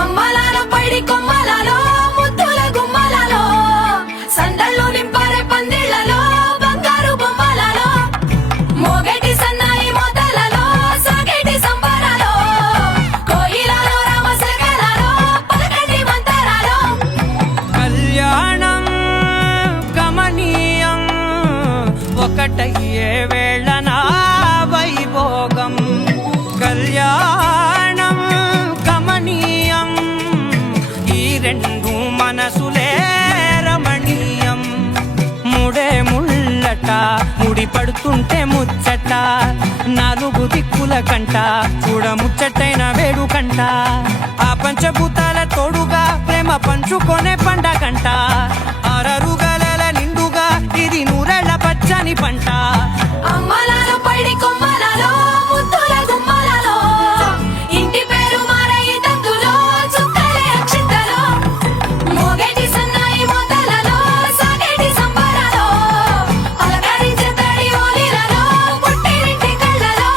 అమ్మలాల పైడి కొమ్మలలో ముద్దుల గుమ్మలలో సందళ్ళు నింపరే పందిళ్లలో బంగారు బొమ్మలలో మోగేటి సన్నాయి మోతలలో సాగేటి సంబరాలో కోయిలలో రామశకలలో పలకటి మంతరాలో కళ్యాణం గమనీయం ఒకటయ్యే వేళ నా వైభోగం కళ్యాణం గమనీయం ఈ రెండు మనసులే రమణీయం ముడే ముళ్ళట ముడి పడుతుంటే ముచ్చట నాలుగు దిక్కుల కంట చూడ ముచ్చటైన వేడుకంట ఆ పంచభూతాల తోడుగా ప్రేమ పంచుకొనే పండగంట అరరుగలల నిండుగా ఇది నూరెళ్ళ పచ్చని పంట అమ్మలాల పైడి కొమ్మలలో ముద్దుల గుమ్మలలో ఇంటి పేరు మారయి తందులో చుక్కలే అక్షింతలో మోగేటి సన్నాయి మోతలలో సాగేటి సంబరాలో పలకరించే తడి ఓలిలలో పుట్టినింటి కళ్ళలో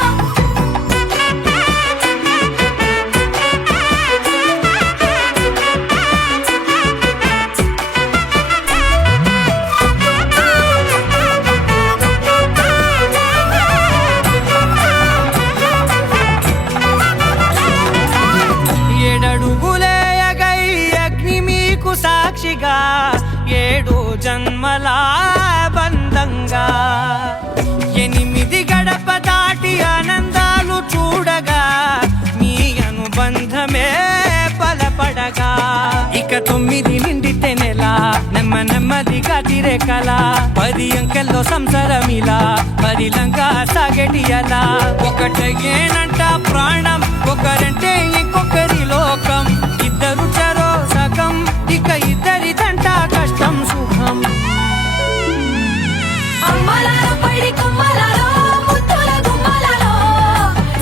ఏడడుగులే ఎగై అగ్ని మీకు సాక్షిగా ఏడు జన్మల బంధంగా ఎనిమిది గడప దాటి ఆనందాలు చూడగా మీ అనుబంధమే బలపడగా ఇక 9 నిండితే నెల నెమ్మదిగా తిరే కల 10 అంకెల్లో సంసారమిలా 10 లంగా సాగటి అలా ఒకటేనంట ప్రాణం ఒకరంటే ఇంకొకరి లోకం ఇద్దరు చరో సగం ఇక ఇద్దరిదంట కష్టం సుఖం అమ్మలాల పైడి కొమ్మలలో ముద్దుల గుమ్మలలో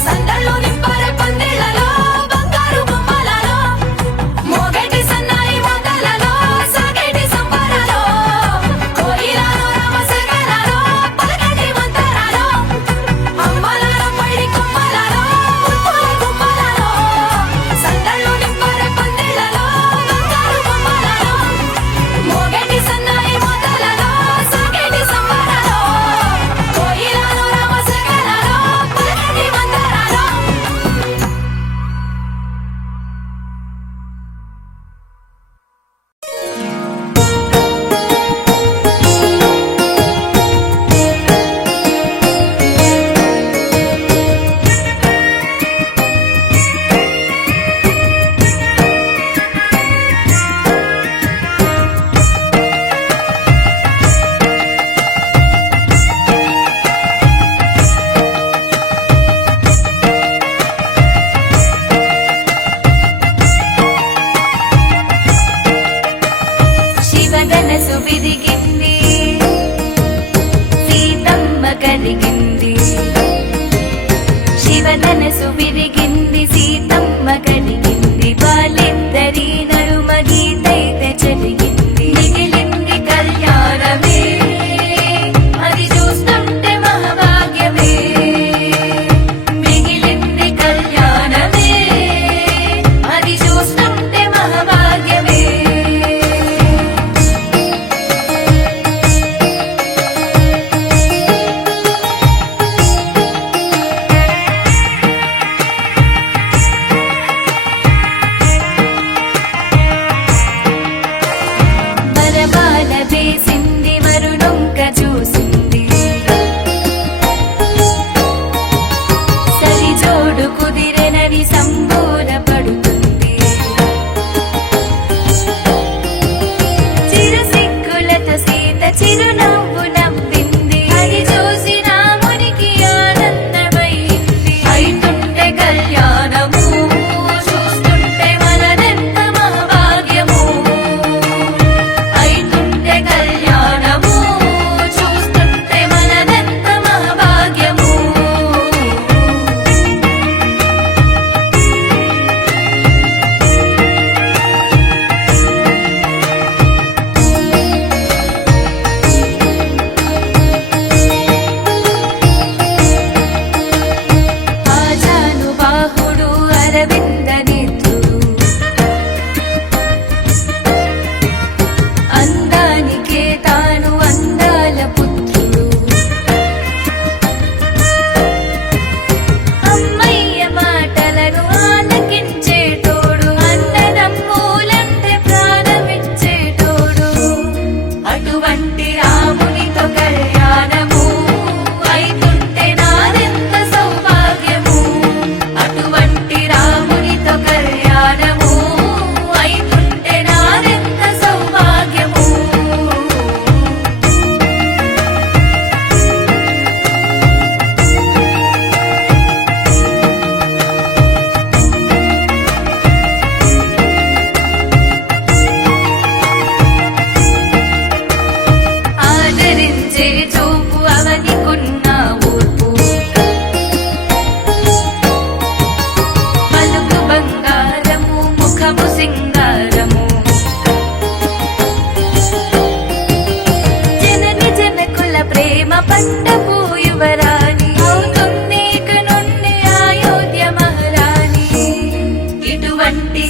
సందళ్ళు నింపరే పందిళ్లలో బంగారు బొమ్మలలో మోగేటి సన్నాయి మోతలలో సాగేటి సంబరాలో కోయిలలో రామశకలలో పలకటి మంతరాలో అమ్మలాల పైడి కొమ్మలలో ముద్దుల గుమ్మలలో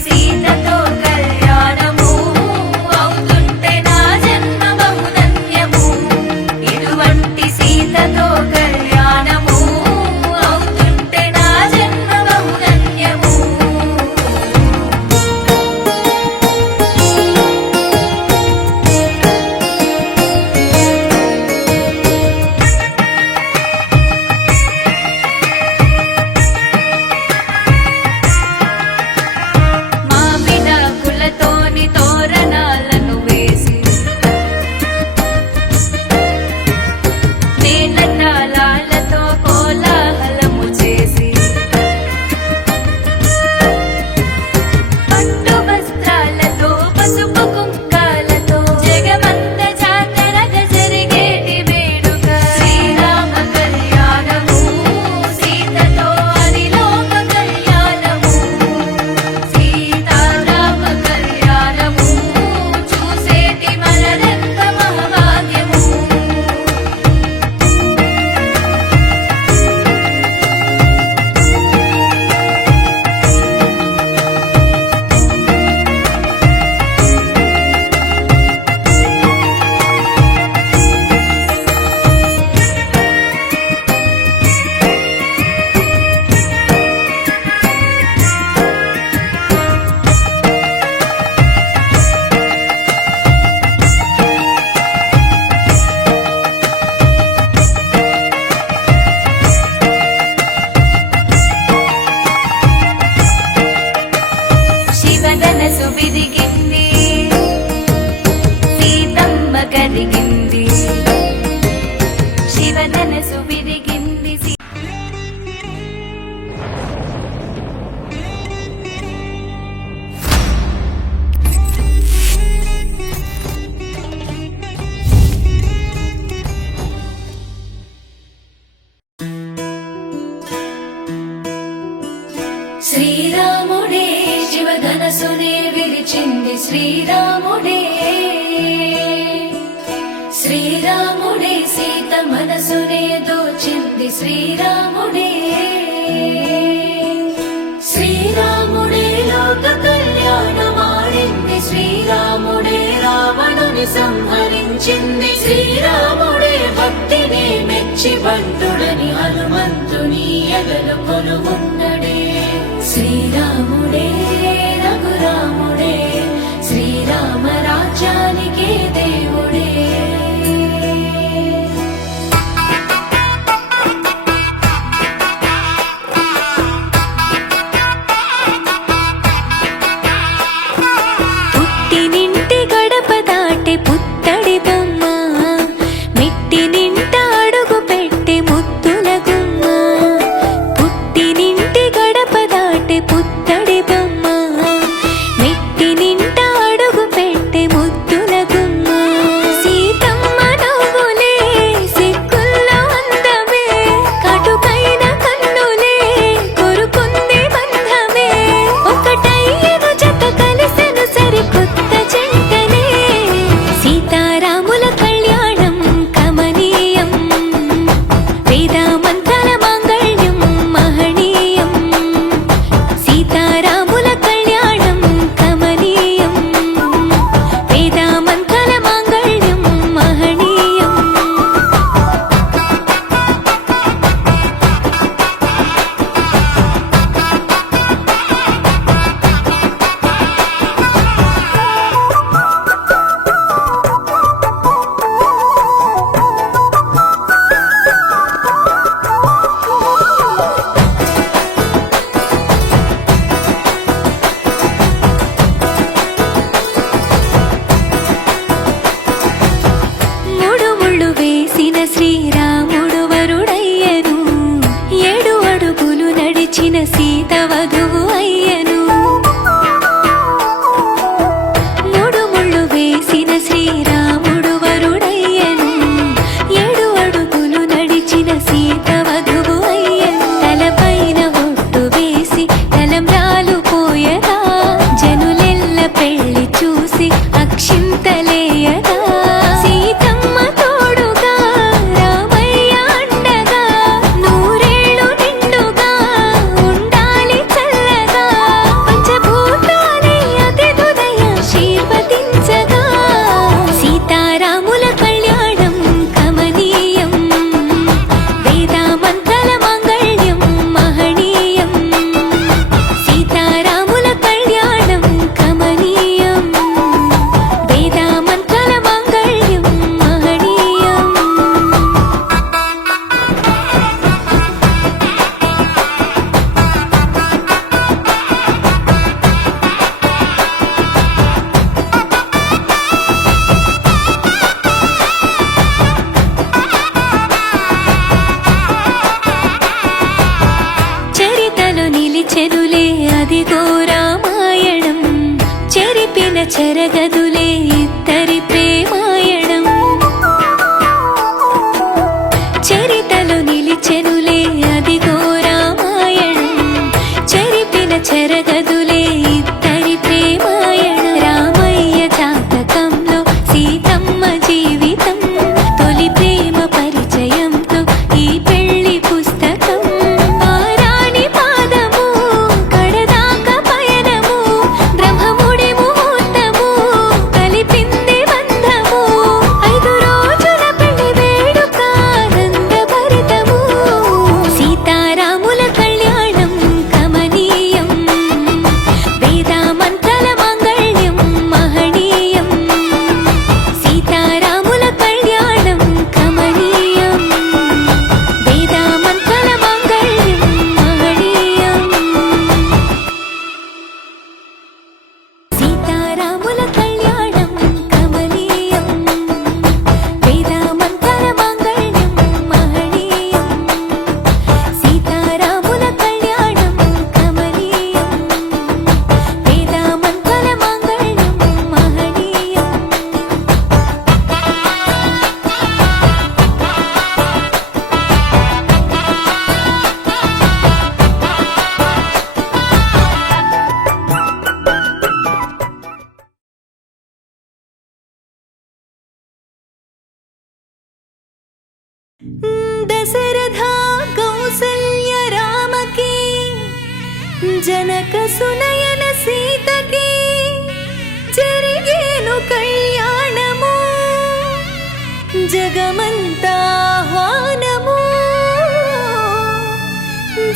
సీతతో కళ్యాణము అవుతుంటే నా జన్మ బహుధన్యము ఇటువంటి సీతతో కళ్యాణము అవుతుంటే నా జన్మ బహుధన్యము మామిడాకులతోని తోరణాలను వేసి మేళతాళాలతో కోలాహలము చేసి పట్టు వస్త్రాలతో పసుపు కుంకాలతో జగమంత జాతరగా జరిగేటి వేడుక శ్రీరామ కళ్యాణము సీతతో అనిలోక కళ్యాణము సీతారామ కళ్యాణము చూసేటి మనదెంత మహాభాగ్యము శివధనసు విరిగింది సీతమ్మ కదిగింది శివధనసు విరిగింది శ్రీరాముడే శివధనసునే విరిచింది శ్రీరాముడే శ్రీరాముడే సీత మనసునే దోచింది శ్రీరాముడే శ్రీరాముడే లోక కళ్యాణమాడింది శ్రీరాముడే రావణుని సంహరించింది శ్రీరాముడే భక్తిని మెచ్చి బంటుడని హనుమంతుని ఎగలు కొలువున్నడే శ్రీరాముడే రఘురాముడే శ్రీరామ రాజ్యానికే దేవుడే పుట్టినింటి గడప దాటి పుత్తడి బొమ్మ మెట్టినింట అడుగు పెట్టి ముద్దుల గుమ్మ పుట్టినింటి గడప దాటి పుత్తడి బొమ్మ దశరథ కౌసల్య రామకి జనక సునయన సీతకి జరిగేను కళ్యాణము జగమంతా ఆహ్వానము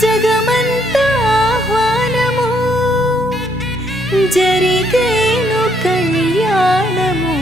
జగమంతా ఆహ్వానము జరిగేను కళ్యాణము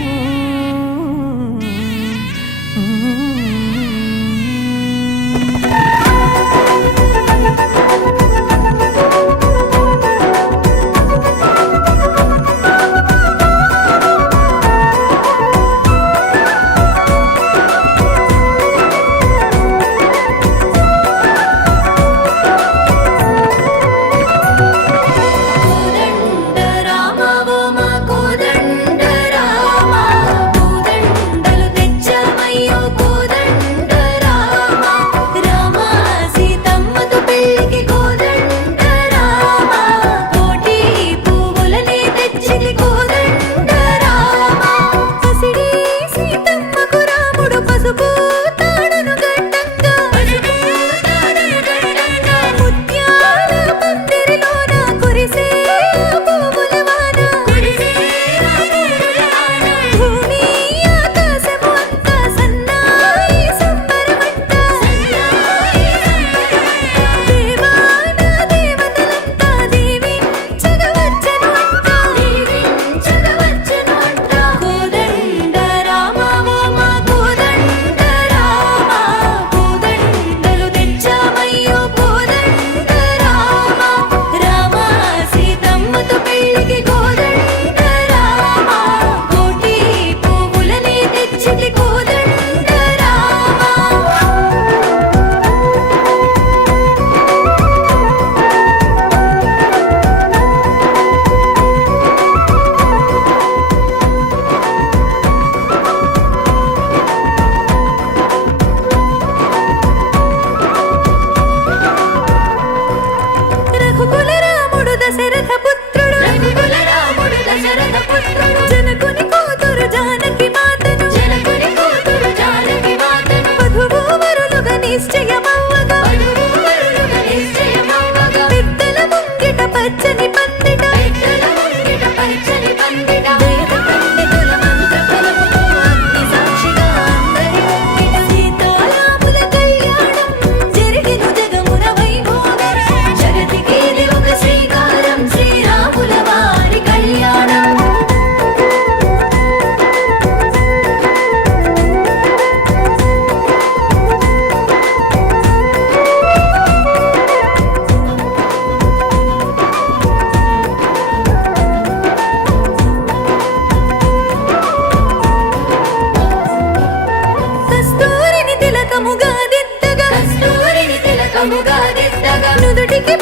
నుదుటికి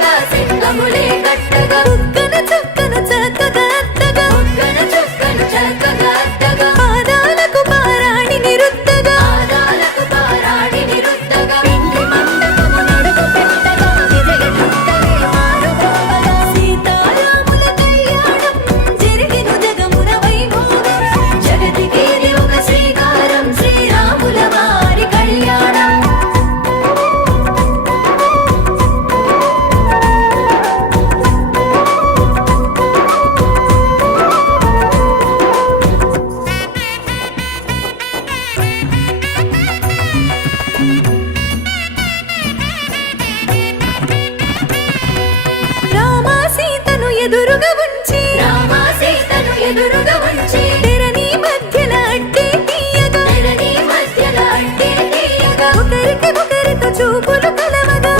బాసింగములే కట్టగా బుగ్గన చుక్కను చక్కగా అద్దగా పాదాలకు పారాణిని రుద్దగా పిండి మండపము నడుము పెట్టగా విజయదుండలే మారుమోగగా సీతారాముల కళ్యాణం జరిగెను జగమున వైభోగం జగతికి ఇది ఒక శ్రీకారం శ్రీరాముల వారి కళ్యాణం ఎదురుగా ఉంచి తెరని మధ్యల అడ్డే తీయగా ఒకరితో చూపులు కలవగా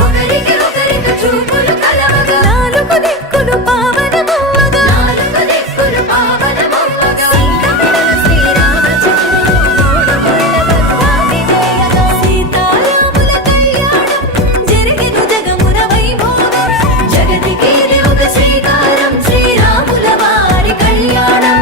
నాలుగు దిక్కులు పావనమవ్వగా సీతారాముల కళ్యాణం జరిగెను జగమున వైభోగం జగతికి ఇది ఒక శ్రీకారం శ్రీరాముల వారి కళ్యాణం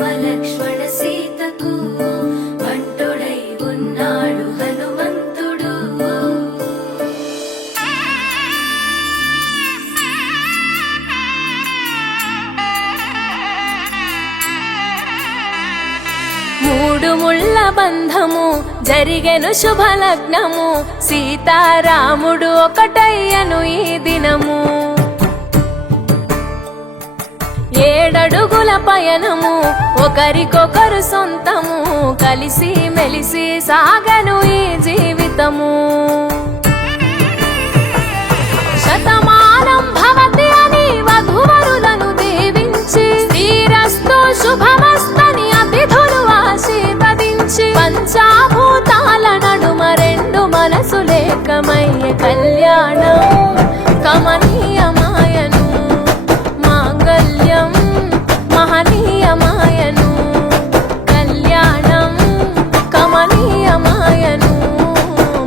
రామ లక్ష్మణ సీతకు బంటుడై ఉన్నాడు హనుమంతుడు. మూడు ముళ్ళ బంధము జరిగెను శుభలగ్నము, సీతారాముడు ఒకటయ్యను ఈ దినము. 7 అడుగుల పయనము ఒకరికొకరు సొంతము, కలిసి మెలిసి సాగను ఈ జీవితము. శతమానం భవతి అని వధువరులను దీవించి, శ్రీరస్తు శుభమస్తని అతిథులు ఆశీర్వదించి, పంచాభూతాల నడుమ 2 మనసులేకమయ్యే కళ్యాణం కమనీయమాయను, మాంగళ్యం మహనీయమాయను. కళ్యాణం కమనీయమాయను,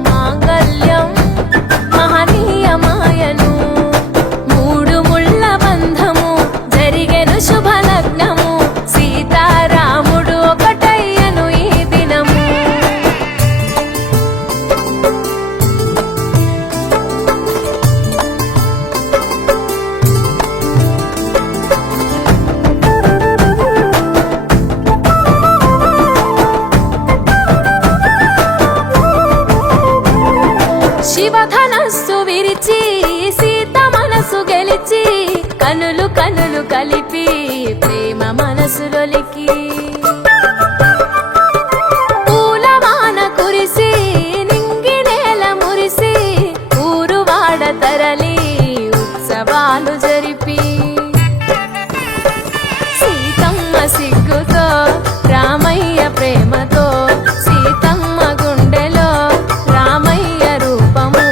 మాంగళ్యం మహనీయమాయను. 3 ముళ్ళ బంధము జరిగెను శుభలగ్నము, సీతారాముడు ఒకటయ్యను ఈ దినము. శివధనస్సు విరిచి సీత మనసు గెలిచి, కనులు కనులు కలిపి ప్రేమ మనసులొలికి, పూలవాన కురిసి నింగి నేల మురిసి, ఊరువాడ తరలి ఉత్సవాలు జరిపి, సీతమ్మ సిగ్గుతో రామయ్య ప్రేమతో, సీతమ్మ గుండెలో రామయ్య రూపము.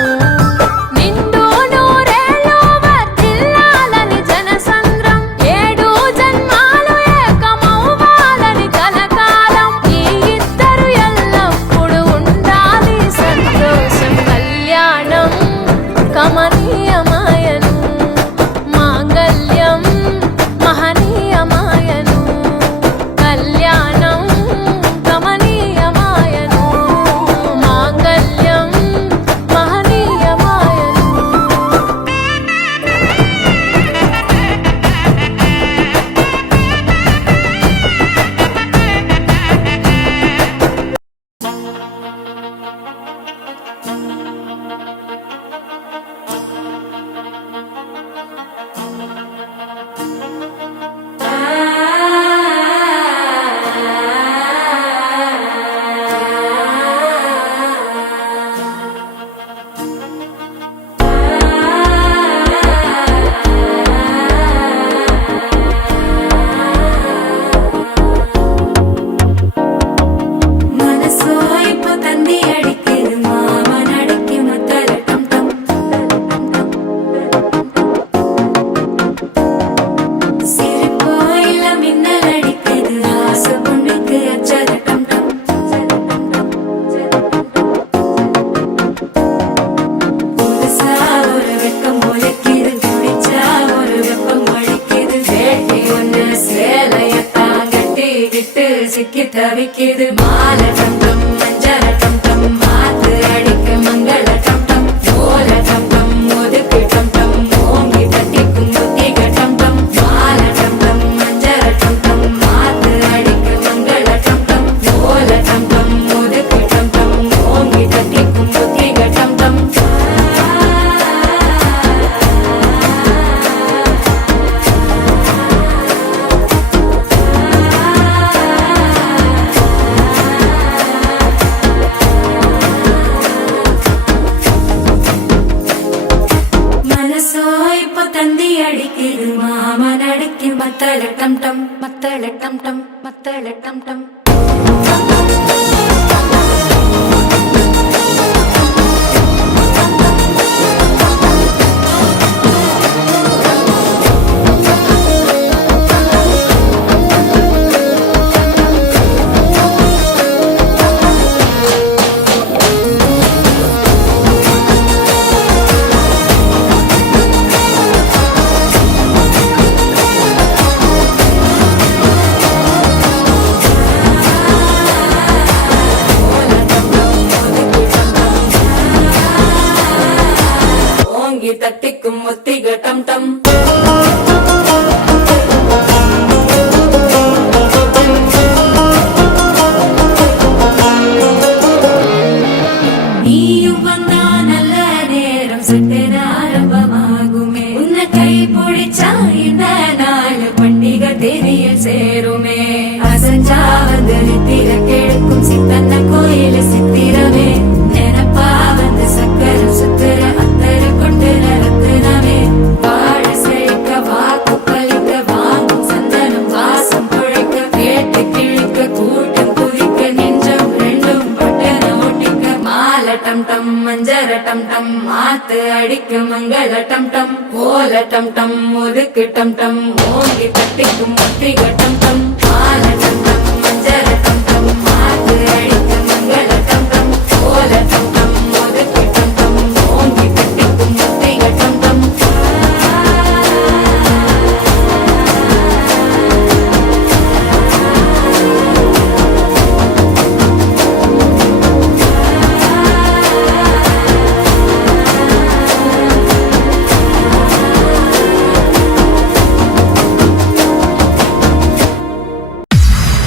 నిండు నూరేళ్ళు వర్ధిల్లాలని జనసంద్రం, 7 జన్మాలు ఏకమవ్వాలని కలకాలం, ఈ ఇద్దరు ఎల్లప్పుడు ఉండాలి సంతోషం. కళ్యాణం కమనీయమాయను, మాంగళ్యం మహనీయమాయను. కళ్యాణం కమనీయమాయను, మాంగళ్యం మహనీయమాయను. మనసో అయిపోతంది అడిగేది మామనడికి ముద్దల టంటం, సిరిపోయిల మిన్నలడిగేది ఆసగుండుకి అచ్చద టంటం. புதுசா ஒரு வெக்கம் முளைக்குது, குடிச்சா ஒரு வெப்பம் அடிக்குது, வேட்டி ஒண்ணு சேலையத்தான் கட்டிக்கிட்டு சிக்கி தவிக்குது. மாலை டம்டம் மஞ்சள டம்டம், மாத்து அடிக்க மங்கள டம்டம், ஓல டம்டம் ஒதுக்கு டம்டம், ஓங்கி தட்டிக்கும் புத்திக டம்டம். மாலை டம்டம் மஞ்சள டம்டம், மாத்து அடிக்க மங்கள டம்டம், ஓல டம்டம் ஒதுக்கு டம்டம், ஓங்கி தட்டிக்கும் புத்திக டம்டம். మనసో అయిపోతంది అడిగేది మామనడికి మత్తల టంటం, మత్తల టంటం, మత్తల టంటం. சித்தன்ன கோயில சித்திரமே நினப்பா வந்து சக்கரம் சுத்துற அத்தர கொண்டு நடத்துனவே வாழ செழிக்க வாக்கு பலிக்க வாங்கும் சந்தனம் வாசம் குழைக்க கேட்டு கிழிக்க கூட்டம் குதிக்க நெஞ்சம் ரெண்டும் பட்டன ஒட்டிக்க மால டம் டம் மஞ்சர டம் டம் மாத்து அடிக்க மங்கள டம் டம் கோல டம் டம் ஒதுக்கு டம் டம் ஓங்கி தட்டிக்கும் முத்திக டம் டம் மால டம் டம் மஞ்சர டம் டம் மாத்து அடிக்க மங்கள டம் டம் கோல டம் டம் ஒதுக்கு டம் டம் ஓங்கி தட்டிக்கும் முத்திக டம் டம்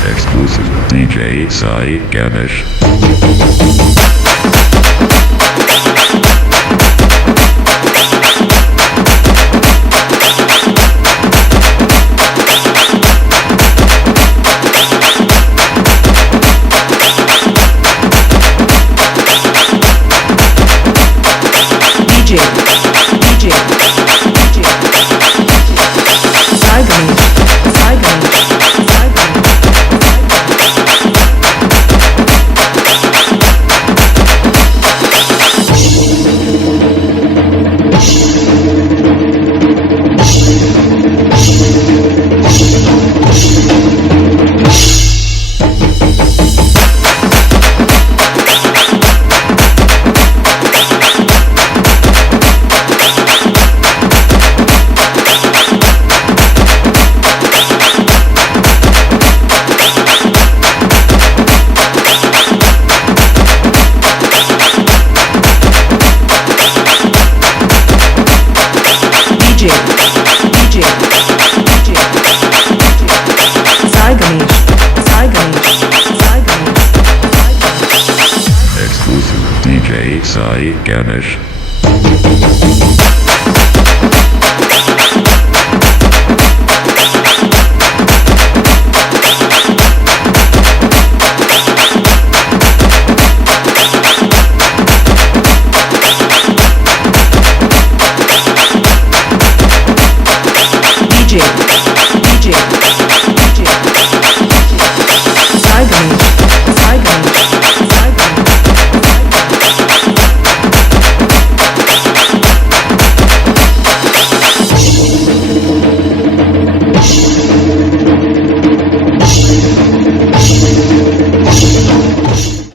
Exclusive DJ Sai Ganesh. DJ Sai Ganesh. Sai Ganesh. Sai Ganesh. Sai Ganesh. Sai Ganesh. Sai Ganesh. Exclusive DJ Sai Ganesh.